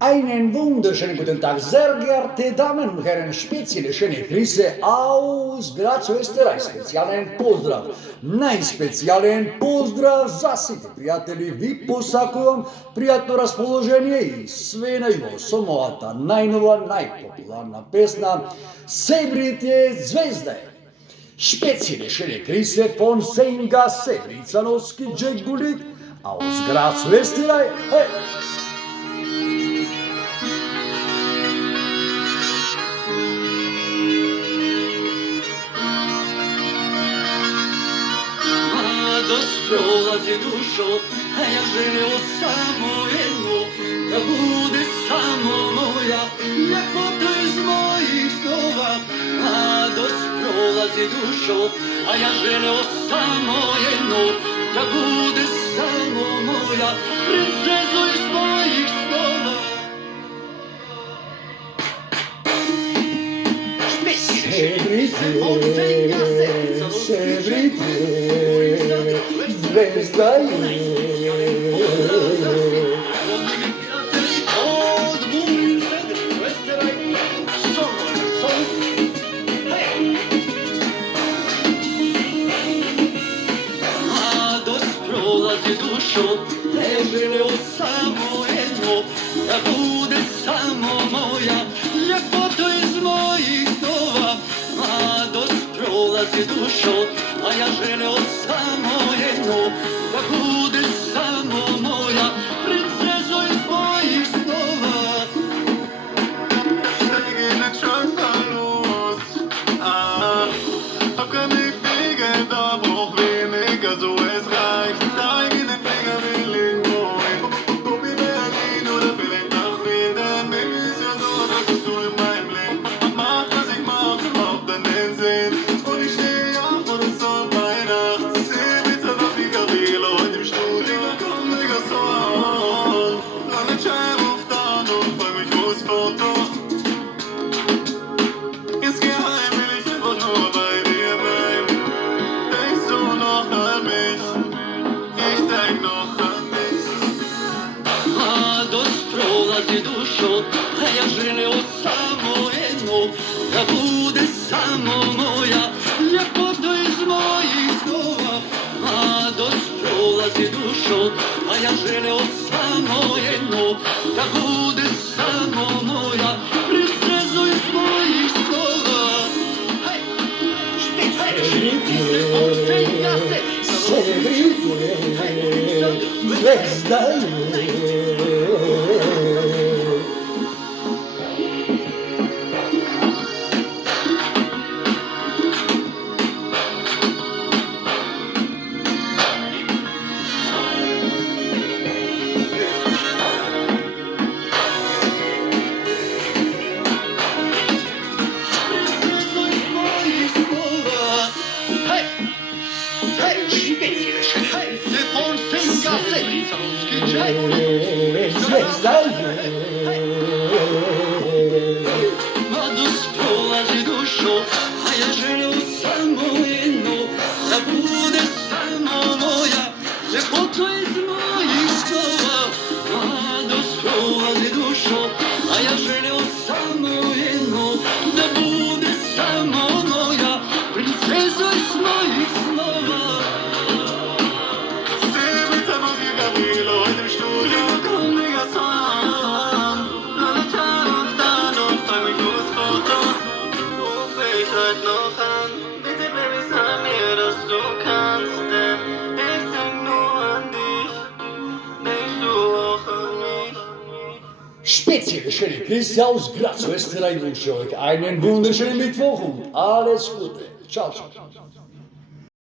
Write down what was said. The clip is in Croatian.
Einen wunderschönen guten Tag, sehr geehrte Damen und Herren, spezielle schöne Grüße aus Graz, Österreich, specijalen pozdrav, najspecijalen pozdrav za sите prijatelji, vi posакувам пријатно расположение и све најво со мојата најнова, најпопуларна песна Себрите звезде. Spezielle schöne Grüße von Senga Sebricanovski Džegulit aus Graz, Österreich. Hey. Prolazi dušo, a ja želeo samo jedno, da bude samo moja, ljepota iz mojih snova. Mladost prolazi dušo, a ja želeo samo jedno, da bude samo moja, princezo iz mojih snova. Sebrite, zvezda je. Mladost prolazi dušo, ne želeo samo jedno, da bude samo moja, ljepota iz mojih snova. Mladost prolazi dušo, a ja želeo samo jedno, da bude samo moja, princezo iz mojih snova. Eigene tröstarlos. Hab gar nicht viel Geld, aber auch weniger, so es reicht. Eigene Finger will irgendwo hin. Ob in Berlin oder vielleicht nach Wien, denn mir ist ja so, dass du in meinem Leben mach, was ich mach, hab dann den Sinn. Und ich stehe auf vor der Sommernacht. Ibiza nach Figarilo und im Studio komm mega Sound. Lange Scheibe auf dann und freu mich aufs Foto. Insgeheim will ich einfach nur bei dir bleiben. Denkst du noch an mich? Ich denk noch an dich. Mladost prolazi dušo, a ja želeo samo jedno, da bude samo moja, ljepota iz mojih snova. Mladost prolazi dušo, a ja želeo samo jedno, da bude samo moja, princezo iz mojih snova. Hej! Zvezda je. Zvezda je. Mladost prolazi dušo, a ja želeo samo jedno, da bude samo moja, ljepota iz mojih snova. Mladost prolazi dušo, a ja želeo samo jedno, da bude samo moja, princezo iz mojih snova. Ibiza nach Figarilo und im Studio komm mega Sound. Lange Scheibe auf dann und freu mich aufs Foto. Ruf mich heute noch an. Bitte Baby, sag mir, dass du kannst, denn ich denk nur an dich. Denkst du auch an mich? Spezielle schöne Grüße aus Graz, Österreich wünsche euch einen wunderschönen Mittwoch und alles Gute. Ciao, ciao.